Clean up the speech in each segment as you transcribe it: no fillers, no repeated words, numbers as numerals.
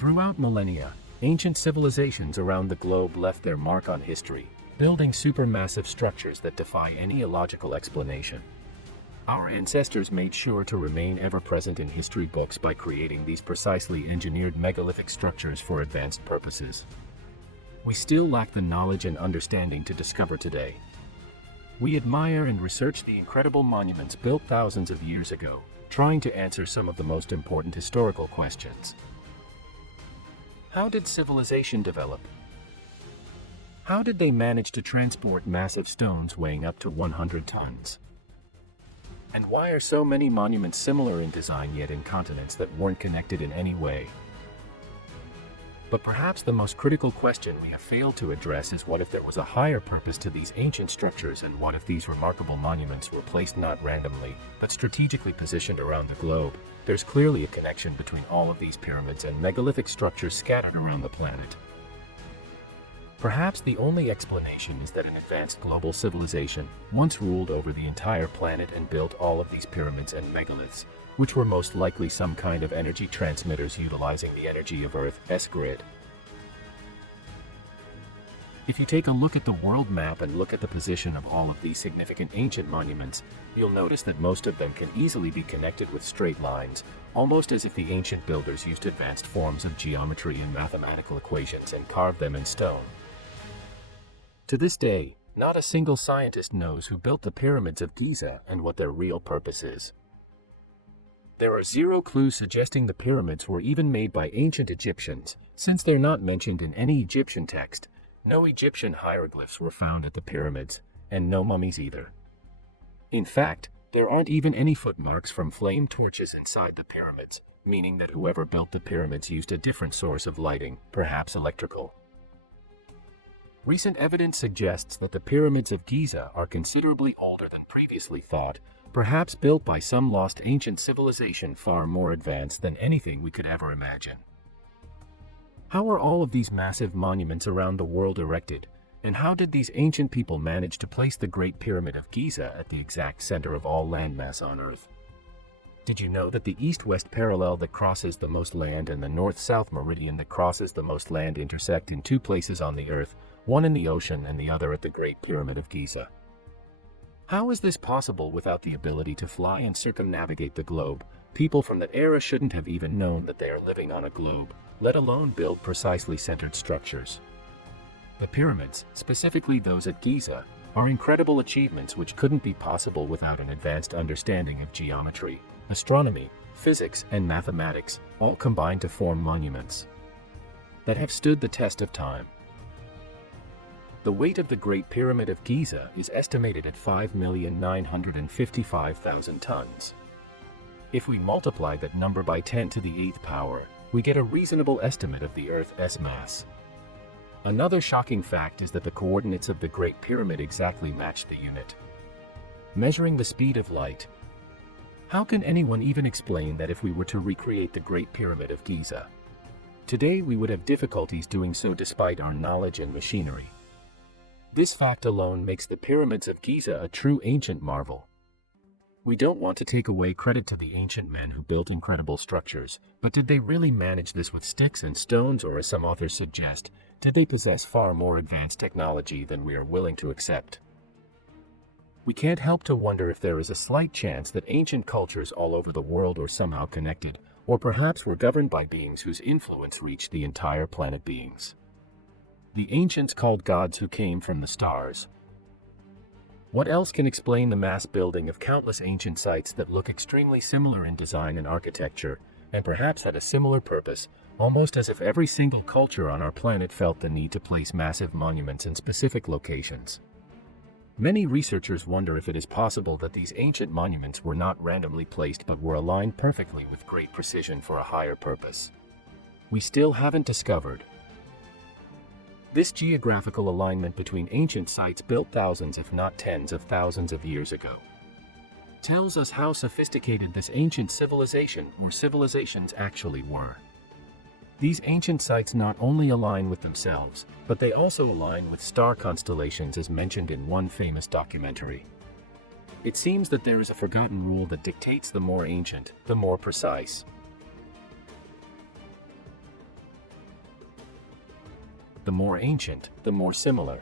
Throughout millennia, ancient civilizations around the globe left their mark on history, building supermassive structures that defy any illogical explanation. Our ancestors made sure to remain ever-present in history books by creating these precisely engineered megalithic structures for advanced purposes. We still lack the knowledge and understanding to discover today. We admire and research the incredible monuments built thousands of years ago, trying to answer some of the most important historical questions. How did civilization develop? How did they manage to transport massive stones weighing up to 100 tons? And why are so many monuments similar in design yet in continents that weren't connected in any way? But perhaps the most critical question we have failed to address is, what if there was a higher purpose to these ancient structures, and what if these remarkable monuments were placed not randomly, but strategically positioned around the globe? There's clearly a connection between all of these pyramids and megalithic structures scattered around the planet. Perhaps the only explanation is that an advanced global civilization once ruled over the entire planet and built all of these pyramids and megaliths, which were most likely some kind of energy transmitters utilizing the energy of Earth's grid. If you take a look at the world map and look at the position of all of these significant ancient monuments, you'll notice that most of them can easily be connected with straight lines, almost as if the ancient builders used advanced forms of geometry and mathematical equations and carved them in stone. To this day, not a single scientist knows who built the pyramids of Giza and what their real purpose is. There are zero clues suggesting the pyramids were even made by ancient Egyptians, since they're not mentioned in any Egyptian text. No Egyptian hieroglyphs were found at the pyramids, and no mummies either. In fact, there aren't even any footmarks from flame torches inside the pyramids, meaning that whoever built the pyramids used a different source of lighting, perhaps electrical. Recent evidence suggests that the pyramids of Giza are considerably older than previously thought, perhaps built by some lost ancient civilization far more advanced than anything we could ever imagine. How are all of these massive monuments around the world erected, and how did these ancient people manage to place the Great Pyramid of Giza at the exact center of all landmass on Earth? Did you know that the east-west parallel that crosses the most land and the north-south meridian that crosses the most land intersect in two places on the Earth, one in the ocean and the other at the Great Pyramid of Giza? How is this possible without the ability to fly and circumnavigate the globe? People from that era shouldn't have even known that they are living on a globe, let alone build precisely centered structures. The pyramids, specifically those at Giza, are incredible achievements which couldn't be possible without an advanced understanding of geometry, astronomy, physics, and mathematics, all combined to form monuments that have stood the test of time. The weight of the Great Pyramid of Giza is estimated at 5,955,000 tons. If we multiply that number by 10 to the 8th power, we get a reasonable estimate of the Earth's mass. Another shocking fact is that the coordinates of the Great Pyramid exactly match the unit. Measuring the speed of light. How can anyone even explain that if we were to recreate the Great Pyramid of Giza? Today we would have difficulties doing so despite our knowledge and machinery. This fact alone makes the pyramids of Giza a true ancient marvel. We don't want to take away credit to the ancient men who built incredible structures, but did they really manage this with sticks and stones, or as some authors suggest, did they possess far more advanced technology than we are willing to accept? We can't help to wonder if there is a slight chance that ancient cultures all over the world are somehow connected, or perhaps were governed by beings whose influence reached the entire planet beings. The ancients called gods who came from the stars. What else can explain the mass building of countless ancient sites that look extremely similar in design and architecture, and perhaps had a similar purpose, almost as if every single culture on our planet felt the need to place massive monuments in specific locations? Many researchers wonder if it is possible that these ancient monuments were not randomly placed but were aligned perfectly with great precision for a higher purpose. We still haven't discovered. This geographical alignment between ancient sites built thousands if not tens of thousands of years ago tells us how sophisticated this ancient civilization or civilizations actually were. These ancient sites not only align with themselves, but they also align with star constellations as mentioned in one famous documentary. It seems that there is a forgotten rule that dictates the more ancient, the more precise. the more ancient, the more similar.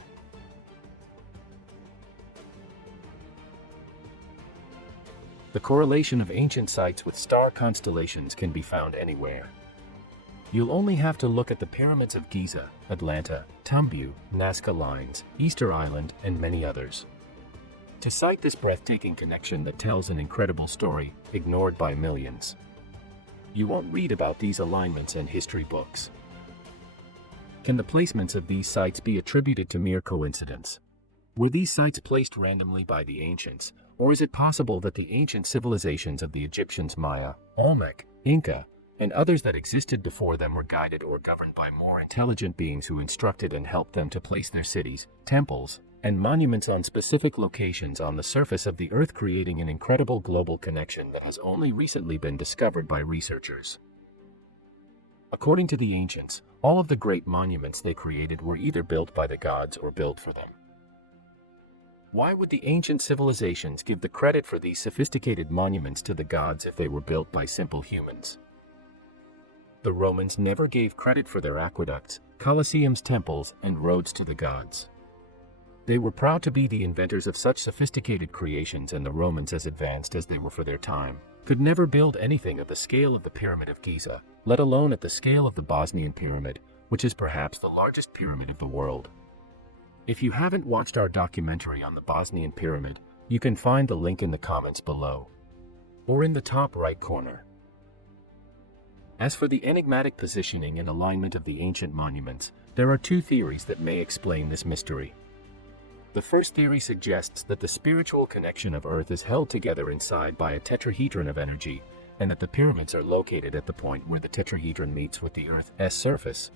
The correlation of ancient sites with star constellations can be found anywhere. You'll only have to look at the pyramids of Giza, Atlanta, Tumbu, Nazca Lines, Easter Island, and many others to cite this breathtaking connection that tells an incredible story, ignored by millions. You won't read about these alignments in history books. Can the placements of these sites be attributed to mere coincidence? Were these sites placed randomly by the ancients, or is it possible that the ancient civilizations of the Egyptians, Maya, Olmec, Inca, and others that existed before them were guided or governed by more intelligent beings who instructed and helped them to place their cities, temples, and monuments on specific locations on the surface of the Earth, creating an incredible global connection that has only recently been discovered by researchers? According to the ancients, all of the great monuments they created were either built by the gods or built for them. Why would the ancient civilizations give the credit for these sophisticated monuments to the gods if they were built by simple humans? The Romans never gave credit for their aqueducts, colosseums, temples, and roads to the gods. They were proud to be the inventors of such sophisticated creations, and the Romans, as advanced as they were for their time, could never build anything of the scale of the Pyramid of Giza, let alone at the scale of the Bosnian Pyramid, which is perhaps the largest pyramid of the world. If you haven't watched our documentary on the Bosnian Pyramid, you can find the link in the comments below, or in the top right corner. As for the enigmatic positioning and alignment of the ancient monuments, there are two theories that may explain this mystery. The first theory suggests that the spiritual connection of Earth is held together inside by a tetrahedron of energy, and that the pyramids are located at the point where the tetrahedron meets with the Earth's surface.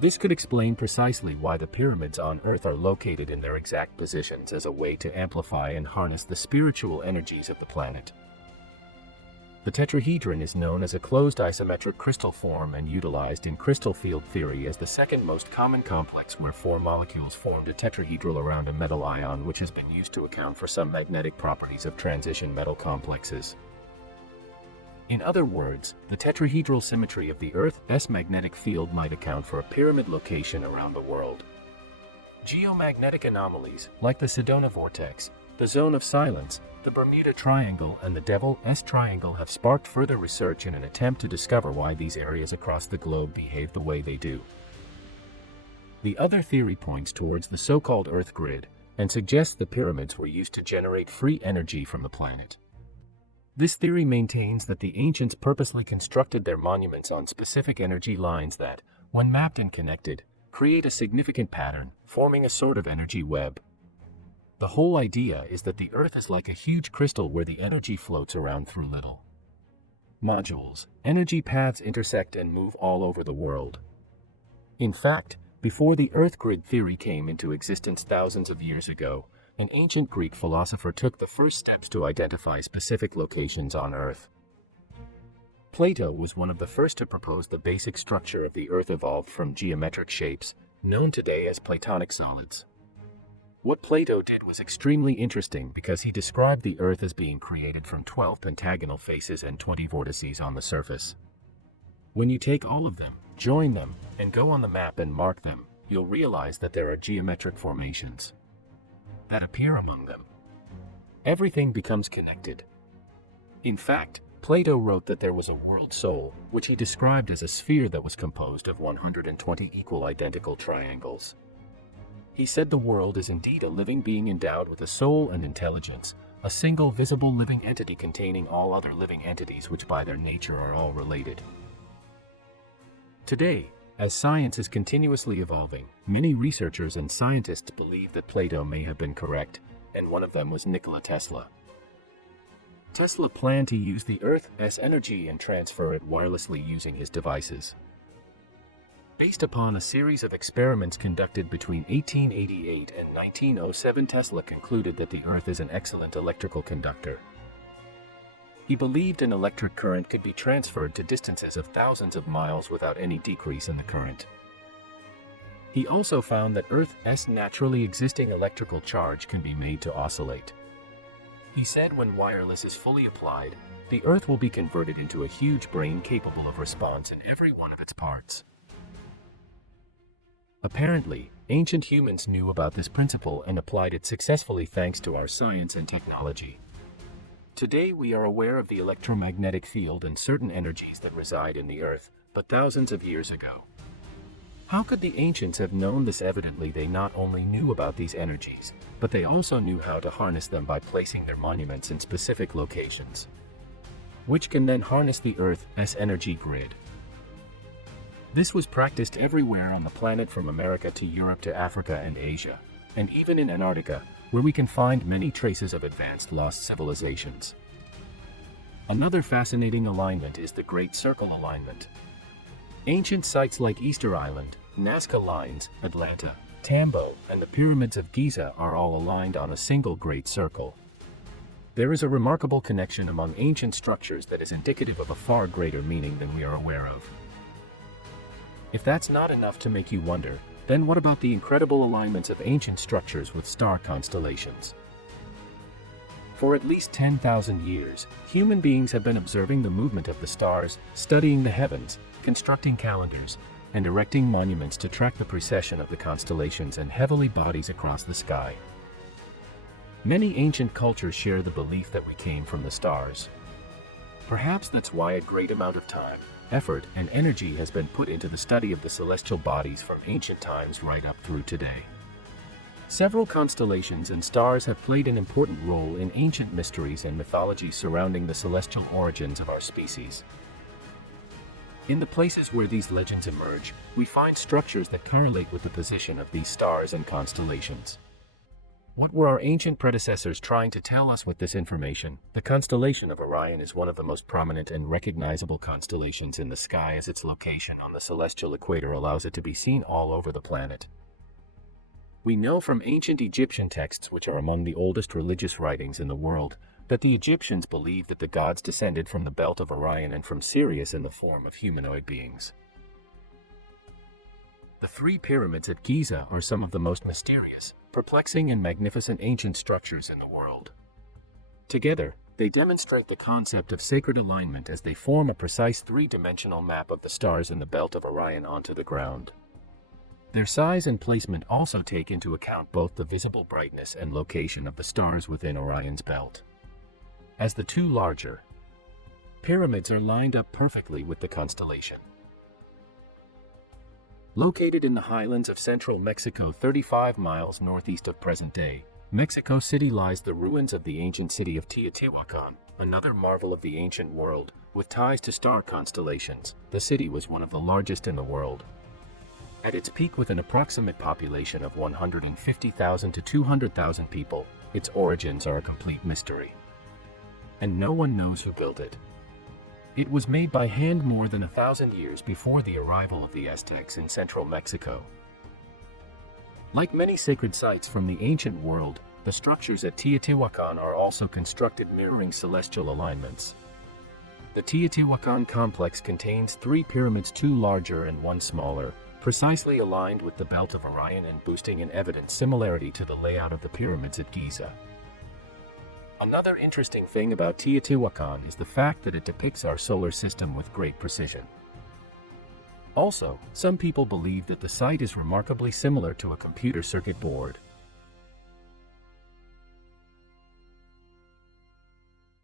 This could explain precisely why the pyramids on Earth are located in their exact positions, as a way to amplify and harness the spiritual energies of the planet. The tetrahedron is known as a closed isometric crystal form and utilized in crystal field theory as the second most common complex, where four molecules formed a tetrahedral around a metal ion, which has been used to account for some magnetic properties of transition metal complexes. In other words, the tetrahedral symmetry of the Earth's magnetic field might account for a pyramid location around the world. Geomagnetic anomalies, like the Sedona vortex, the Zone of Silence, the Bermuda Triangle, and the Devil's Triangle, have sparked further research in an attempt to discover why these areas across the globe behave the way they do. The other theory points towards the so-called Earth grid and suggests the pyramids were used to generate free energy from the planet. This theory maintains that the ancients purposely constructed their monuments on specific energy lines that, when mapped and connected, create a significant pattern, forming a sort of energy web. The whole idea is that the Earth is like a huge crystal where the energy floats around through little modules. Energy paths intersect and move all over the world. In fact, before the Earth grid theory came into existence thousands of years ago, an ancient Greek philosopher took the first steps to identify specific locations on Earth. Plato was one of the first to propose the basic structure of the Earth evolved from geometric shapes, known today as Platonic solids. What Plato did was extremely interesting because he described the Earth as being created from 12 pentagonal faces and 20 vortices on the surface. When you take all of them, join them, and go on the map and mark them, you'll realize that there are geometric formations that appear among them. Everything becomes connected. In fact, Plato wrote that there was a world soul, which he described as a sphere that was composed of 120 equal identical triangles. He said the world is indeed a living being endowed with a soul and intelligence, a single visible living entity containing all other living entities which by their nature are all related. Today, as science is continuously evolving, many researchers and scientists believe that Plato may have been correct, and one of them was Nikola Tesla. Tesla planned to use the Earth's energy and transfer it wirelessly using his devices. Based upon a series of experiments conducted between 1888 and 1907, Tesla concluded that the Earth is an excellent electrical conductor. He believed an electric current could be transferred to distances of thousands of miles without any decrease in the current. He also found that Earth's naturally existing electrical charge can be made to oscillate. He said when wireless is fully applied, the Earth will be converted into a huge brain capable of response in every one of its parts. Apparently, ancient humans knew about this principle and applied it successfully thanks to our science and technology. Today we are aware of the electromagnetic field and certain energies that reside in the Earth, but thousands of years ago. How could the ancients have known this? Evidently they not only knew about these energies, but they also knew how to harness them by placing their monuments in specific locations, which can then harness the Earth's energy grid. This was practiced everywhere on the planet from America to Europe to Africa and Asia, and even in Antarctica, where we can find many traces of advanced lost civilizations. Another fascinating alignment is the Great Circle alignment. Ancient sites like Easter Island, Nazca Lines, Atlanta, Tambo, and the pyramids of Giza are all aligned on a single great circle. There is a remarkable connection among ancient structures that is indicative of a far greater meaning than we are aware of. If that's not enough to make you wonder, then what about the incredible alignments of ancient structures with star constellations? For at least 10,000 years, human beings have been observing the movement of the stars, studying the heavens, constructing calendars, and erecting monuments to track the precession of the constellations and heavenly bodies across the sky. Many ancient cultures share the belief that we came from the stars. Perhaps that's why a great amount of time, effort, and energy has been put into the study of the celestial bodies from ancient times right up through today. Several constellations and stars have played an important role in ancient mysteries and mythologies surrounding the celestial origins of our species. In the places where these legends emerge, we find structures that correlate with the position of these stars and constellations. What were our ancient predecessors trying to tell us with this information? The constellation of Orion is one of the most prominent and recognizable constellations in the sky, as its location on the celestial equator allows it to be seen all over the planet. We know from ancient Egyptian texts, which are among the oldest religious writings in the world, that the Egyptians believed that the gods descended from the belt of Orion and from Sirius in the form of humanoid beings. The three pyramids at Giza are some of the most mysterious, perplexing, and magnificent ancient structures in the world. Together, they demonstrate the concept of sacred alignment as they form a precise three-dimensional map of the stars in the belt of Orion onto the ground. Their size and placement also take into account both the visible brightness and location of the stars within Orion's belt. As the two larger pyramids are lined up perfectly with the constellation. Located in the highlands of central Mexico, 35 miles northeast of present-day Mexico City, lies the ruins of the ancient city of Teotihuacan, another marvel of the ancient world, with ties to star constellations. The city was one of the largest in the world. At its peak, with an approximate population of 150,000 to 200,000 people, its origins are a complete mystery, and no one knows who built it. It was made by hand more than 1,000 years before the arrival of the Aztecs in central Mexico. Like many sacred sites from the ancient world, the structures at Teotihuacan are also constructed mirroring celestial alignments. The Teotihuacan complex contains three pyramids, two larger and one smaller, precisely aligned with the belt of Orion and boosting an evident similarity to the layout of the pyramids at Giza. Another interesting thing about Teotihuacan is the fact that it depicts our solar system with great precision. Also, some people believe that the site is remarkably similar to a computer circuit board.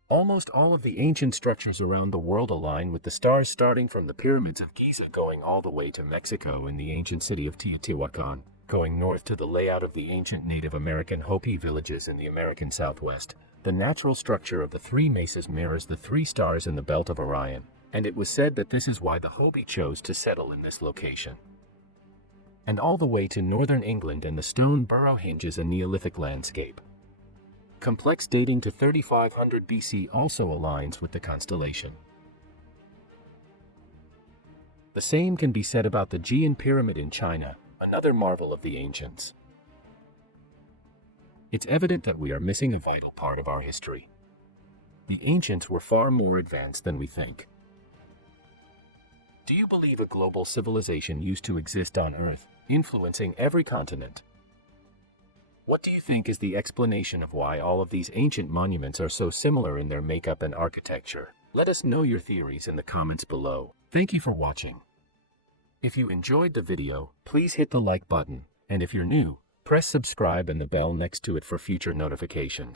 Almost all of the ancient structures around the world align with the stars, starting from the pyramids of Giza going all the way to Mexico in the ancient city of Teotihuacan, going north to the layout of the ancient Native American Hopi villages in the American Southwest. The natural structure of the three mesas mirrors the three stars in the belt of Orion, and it was said that this is why the Hopi chose to settle in this location. And all the way to northern England, and the stone burrow hinges a Neolithic landscape complex dating to 3500 BC also aligns with the constellation. The same can be said about the Jian Pyramid in China, another marvel of the ancients. It's evident that we are missing a vital part of our history. The ancients were far more advanced than we think. Do you believe a global civilization used to exist on Earth, influencing every continent? What do you think is the explanation of why all of these ancient monuments are so similar in their makeup and architecture? Let us know your theories in the comments below. Thank you for watching. If you enjoyed the video, please hit the like button, and if you're new, press subscribe and the bell next to it for future notifications.